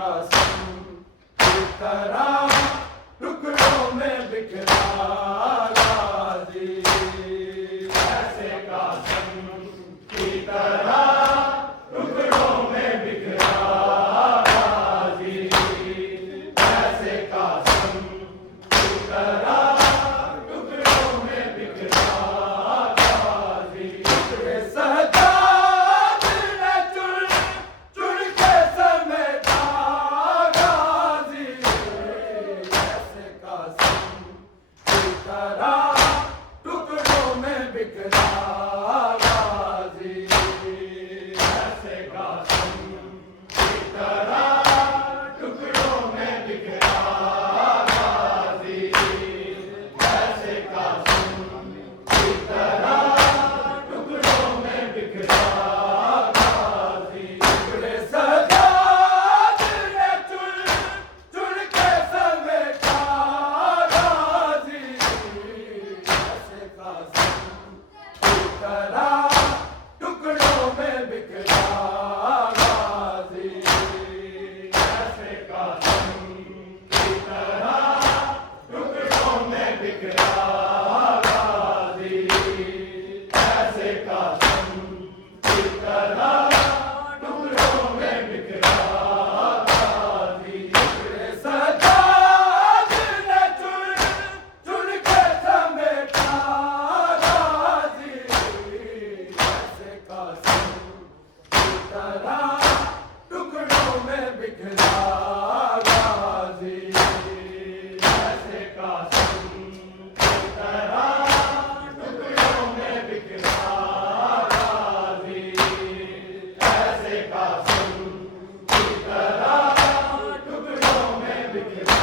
कासिम की तरह टुकड़ों में बिखरा गाजी, ऐसे कासिम की तरह टुकड़ों में बिखरा गाजी, ऐसे कासिम की तरह टुकड़ों में बिखरा गाजी। टुकड़े सजाद ने चुन चुन के समेटा गाजी, ऐसे कासिम की तरह टुकड़ों में बिखरा गाजी, ऐसे कासिम की तरह टुकड़ों में बिखरा गाजी, ऐसे कासिम की तरह टुकड़ों में बिखरा गाजी। टुकड़े सजाद ने चुन चुन के समेटा गाजी, ऐसे कासिम की तरह टुकड़ों में बिखरा गाजी, ऐसे कासिम की तरह टुकड़ों में बिखरा गाजी, ऐसे कासिम की तरह टुकड़ों में बिखरा गाजी। टुकड़े सजाद ने चुन चुन के समेटा गाजी, ऐसे कासिम की तरह टुकड़ों में बिखरा गाजी, ऐसे कासिम की तरह टुकड़ों में बिखरा गाजी, ऐसे कासिम की तरह टुकड़ों में बिखरा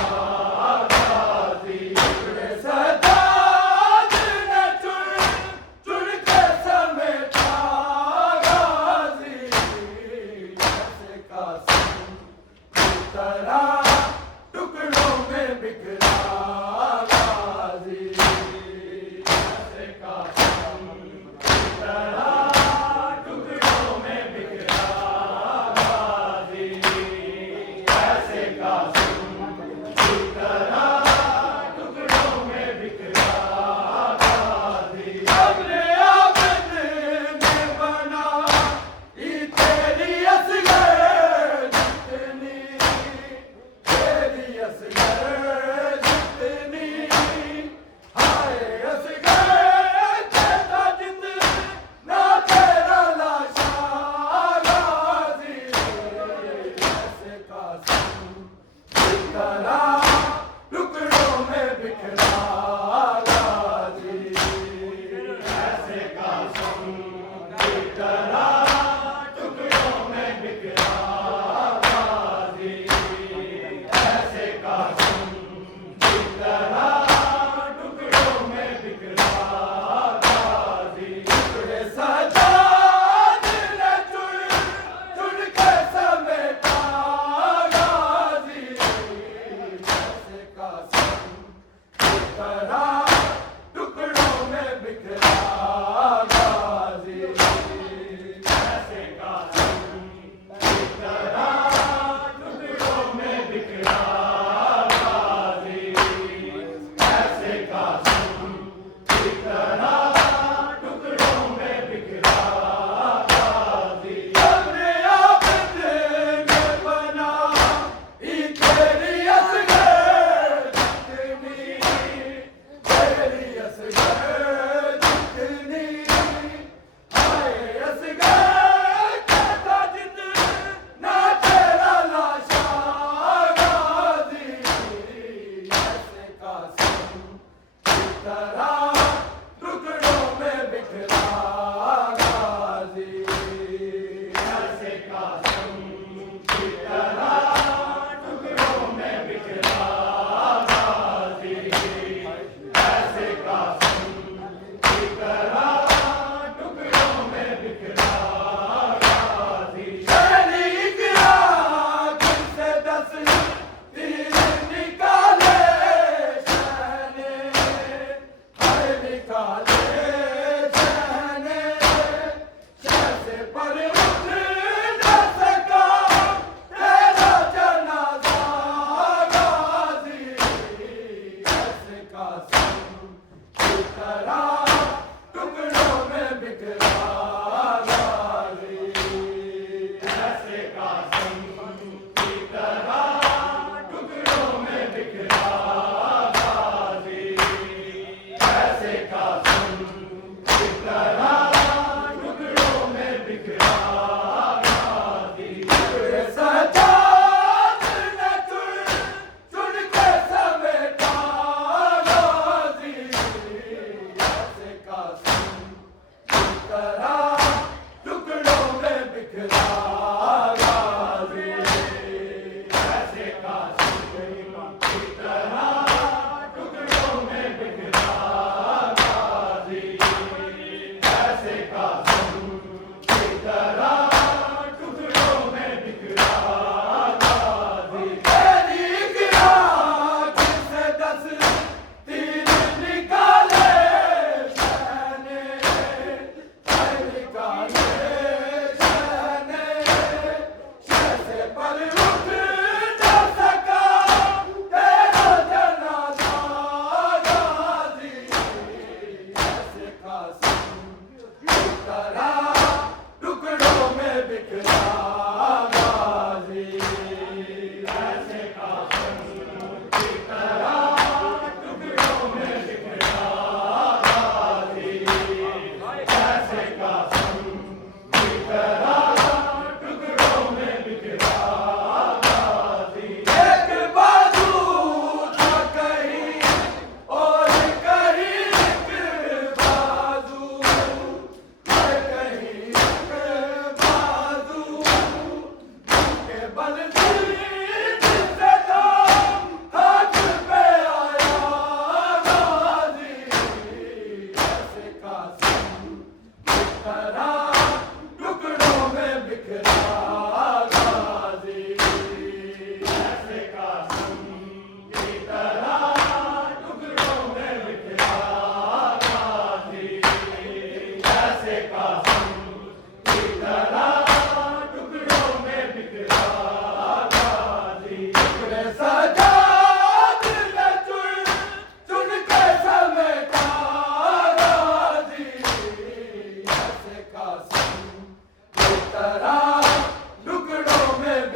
गाजी। टुकड़े सजाद ने चुन चुन के समेटा गाजी, ऐसे कासिम की तरह टुकड़ों में बिखरा गाजी, ऐसे कासिम की तरह टुकड़ों में बिखरा गाजी, ऐसे कासिम की तरह टुकड़ों में बिखरा गाजी। अपने आबिद ने बना तेरी असगर जितनी, तेरी असगर जितनी, हाय असगर तेरा जितना तेरा लाशा गाजी, ऐसे कासिम की तरह टुकड़ों में बिखरा गाजी, ऐसे कासिम की तरह टुकड़ों में बिखरा गाजी, ऐसे कासिम की तरह टुकड़ों में बिखरा गाजी। टुकड़े सजाद ने चुन चुन के समेटा गाजी, ऐसे कासिम की तरह टुकड़ों में बिखरा गाजी, ऐसे कासिम की तरह टुकड़ों में बिखरा गाजी, ऐसे कासिम की तरह टुकड़ों में बिखरा गाजी। अपने आबिद ने बना तेरी असगर जितनी, तेरी असगर जितनी, हाय असगर तेरा जितना तेरा लाशा गाजी, ऐसे कासिम की तरह टुकड़ों में बिखरा गाजी, ऐसे कासिम की तरह टुकड़ों में बिखरा गाजी, ऐसे कासिम की तरह टुकड़ों में बिखरा गाजी। तेरी एक आँख से 10 तीर निकाले शहने, हाय निकाले शहने, कैसे पर उठ न सका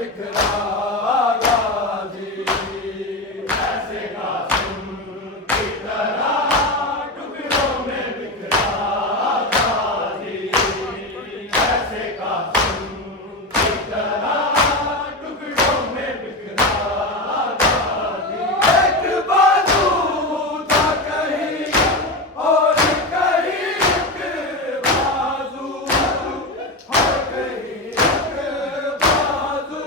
बिखरा गाजी, ऐसे कासिम की तरह टुकड़ों में बिखरा गाजी, ऐसे कासिम की तरह टुकड़ों में बिखरा गाजी। एक बाजू था कहीं और कहीं एक बाजू, और कहीं एक बाजू,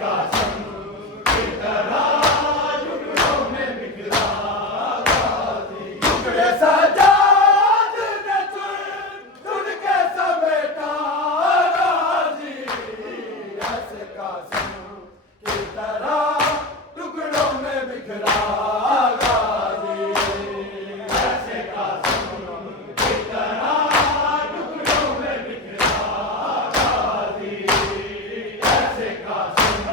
कासिम की तरह टुकड़ों में बिखरा गाजी। टुकड़े सजाद ने चुन के समेटा गाजी। ऐसे कासिम की तरह टुकड़ों में बिखरा गाजी। ऐसे कासिम की तरह टुकड़ों में बिखरा गाजी। ऐसे कासिम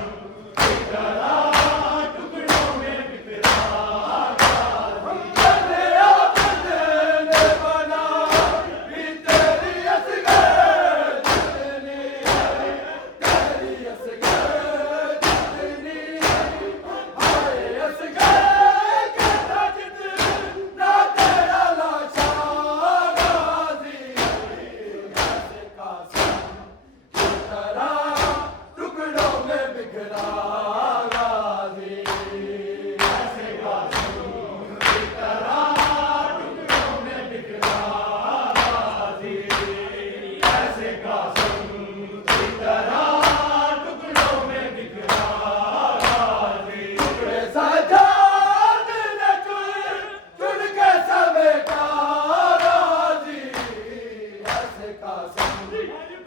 की तरह टुकड़ों में बिखरा गाजी। बने अपने बना भी तेरी असगर जितनी, तेरी असगर जितनी, हाय असगर कहता जितना तेरा लाशा गाजी। ऐसे कासिम की तरह टुकड़ों में बिखरा गाजी। ऐसे कासिम की तरह टुकड़ों में बिखरा गाजी। ऐसे कासिम की तरह टुकड़ों में बिखरा गाजी। टुकड़े सजाद ने चुन के समेटा गाजी। ऐसे कासिम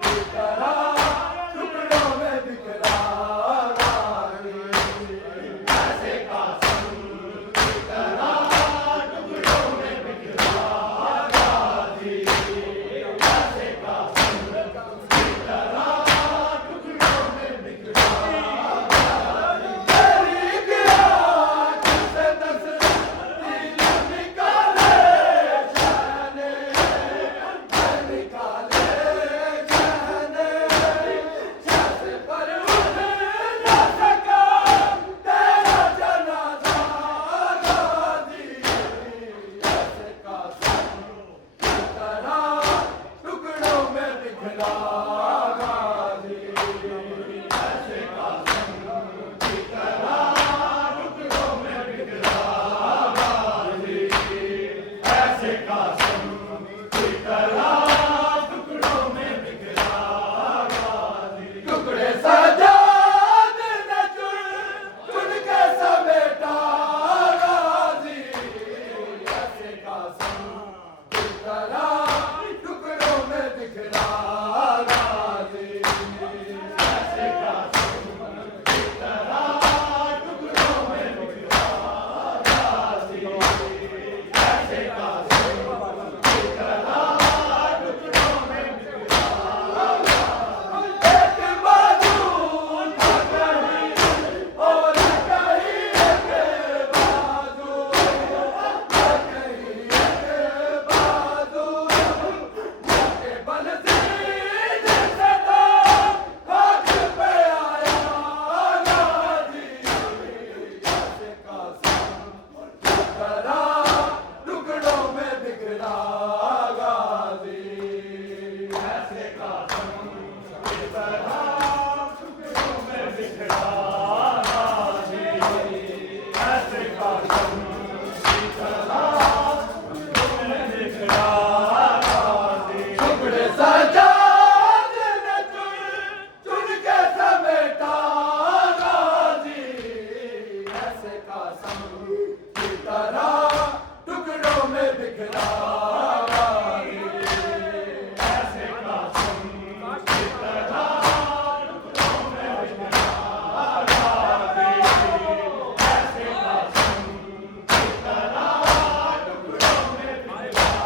की तरह टुकड़ों में बिखरा गाजी। ऐसे कासिम की तरह टुकड़ों में बिखरा गाजी। ऐसे कासिम की तरह टुकड़ों में बिखरा गाजी। तेरी गिरात से तस्वीर निकाले जाने, निकाले जाने, जैसे पर उठ न सका तेरा जनाजा गाजी। ऐसे कासिम की तरह टुकड़ों में बिखरा गाजी। ऐसे कासिम की तरह टुकड़ों में बिखरा गाजी। ऐसे कासिम की तरह टुकड़ों में बिखरा गाजी। टुकड़े सजाद ने चुन के समेटा गाजी। ऐसे कासिम की तरह टुकड़ों में बिखरा गाजी। ऐसे कासिम की तरह टुकड़ों में बिखरा गाजी। ऐसे कासिम की तरह टुकड़ों में बिखरा गाजी। एक बाजू था कहीं और कहीं एक बाजू, कहीं एक बाजू, के बल से जैसे था हाथ पे आया गाजी। ऐसे कासिम की तरह टुकड़ों में बिखरा गाजी। ऐसे कासिम की तरह टुकड़ों में बिखरा गाजी। ऐसे कासिम की तरह टुकड़ों में बिखरा गाजी। टुकड़े सजाद ने चुन के समेटा गाजी। ऐसे कासिम की तरह टुकड़ों में बिखरा गाजी। ऐसे कासिम की तरह टुकड़ों में बिखरा गाजी। ऐसे कासिम की तरह टुकड़ों में बिखरा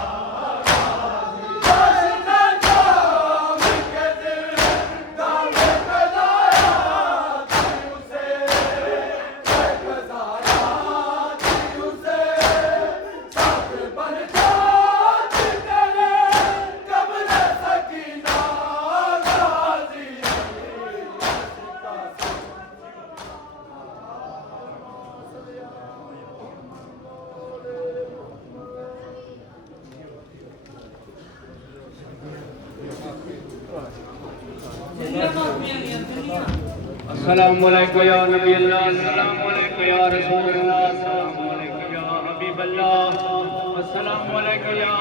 गाजी। दास्तां शाम के दिल दामे कज़ाया थी उसे, कज़ाया थी उसे, साथ बन जात तेरे कब्र सकीना गाजी। अस्सलामु अलैकुम या नबी अल्लाह, अस्सलामु अलैकुम या रसूल अल्लाह, अस्सलामु अलैकुम या हबीब अल्लाह, अस्सलामु अलैकुम या